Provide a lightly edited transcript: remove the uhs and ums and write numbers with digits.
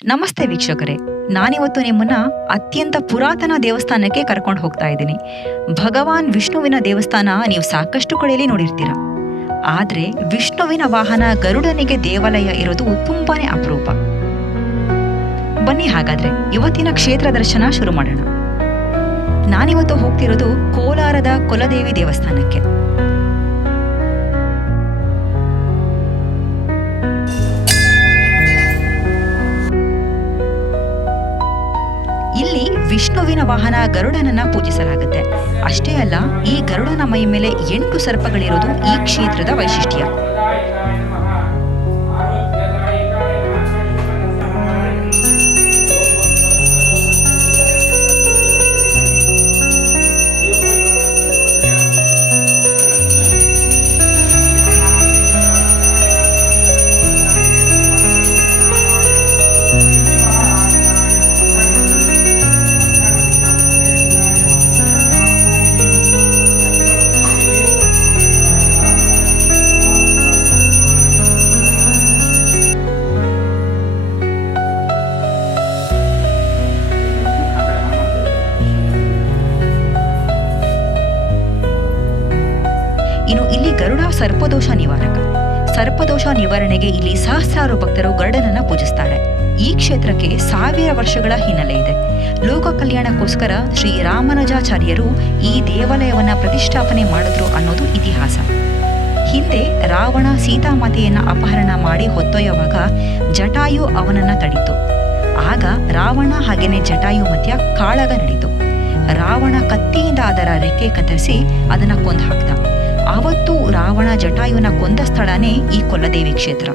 ನಮಸ್ತೆ ವೀಕ್ಷಕರೇ, ನಾನಿವತ್ತು ನಿಮ್ಮನ್ನ ಅತ್ಯಂತ ಪುರಾತನ ದೇವಸ್ಥಾನಕ್ಕೆ ಕರ್ಕೊಂಡು ಹೋಗ್ತಾ ಇದ್ದೀನಿ. ಭಗವಾನ್ ವಿಷ್ಣುವಿನ ದೇವಸ್ಥಾನ ನೀವು ಸಾಕಷ್ಟು ಕಡೆಯಲ್ಲಿ ನೋಡಿರ್ತೀರ. ಆದ್ರೆ ವಿಷ್ಣುವಿನ ವಾಹನ ಗರುಡನಿಗೆ ದೇವಾಲಯ ಇರೋದು ತುಂಬಾನೇ ಅಪರೂಪ. ಬನ್ನಿ ಹಾಗಾದ್ರೆ ಇವತ್ತಿನ ಕ್ಷೇತ್ರ ದರ್ಶನ ಶುರು ಮಾಡೋಣ. ನಾನಿವತ್ತು ಹೋಗ್ತಿರೋದು ಕೋಲಾರದ ಕುಲದೇವಿ ದೇವಸ್ಥಾನಕ್ಕೆ. ಇಲ್ಲಿ ವಿಷ್ಣುವಿನ ವಾಹನ ಗರುಡನನ್ನ ಪೂಜಿಸಲಾಗುತ್ತೆ. ಅಷ್ಟೇ ಅಲ್ಲ, ಈ ಗರುಡನ ಮೈ ಮೇಲೆ 8 ಸರ್ಪಗಳಿರೋದು ಈ ಕ್ಷೇತ್ರದ ವೈಶಿಷ್ಟ್ಯ. ಇನ್ನು ಇಲ್ಲಿ ಗರುಡ ಸರ್ಪದೋಷ ನಿವಾರಕ. ಸರ್ಪದೋಷ ನಿವಾರಣೆಗೆ ಇಲ್ಲಿ ಸಹಸ್ರಾರು ಭಕ್ತರು ಗರುಡನನ್ನ ಪೂಜಿಸ್ತಾರೆ. ಈ ಕ್ಷೇತ್ರಕ್ಕೆ 1000 ವರ್ಷಗಳ ಹಿನ್ನೆಲೆ ಇದೆ. ಲೋಕ ಕಲ್ಯಾಣಕ್ಕೋಸ್ಕರ ಶ್ರೀ ರಾಮಾನುಜಾಚಾರ್ಯರು ಈ ದೇವಾಲಯವನ್ನ ಪ್ರತಿಷ್ಠಾಪನೆ ಮಾಡಿದ್ರು ಅನ್ನೋದು ಇತಿಹಾಸ. ಹಿಂದೆ ರಾವಣ ಸೀತಾಮಾತೆಯನ್ನ ಅಪಹರಣ ಮಾಡಿ ಹೊತ್ತೊಯ್ಯುವಾಗ ಜಟಾಯು ಅವನನ್ನ ತಡೀತು. ಆಗ ರಾವಣ ಹಾಗೇನೆ ಜಟಾಯು ಮಧ್ಯ ಕಾಳಗ ನಡೀತು. ರಾವಣ ಕತ್ತಿಯಿಂದ ಅದರ ರೆಕ್ಕೆ ಕತ್ತರಿಸಿ ಅದನ್ನ ಕೊಂದು ಹಾಕ್ದ. ಆವತ್ತು ರಾವಣ ಜಟಾಯುನ ಕೊಂದ ಸ್ಥಳನೇ ಈ ಕೊಲ್ಲದೇವಿ ಕ್ಷೇತ್ರ.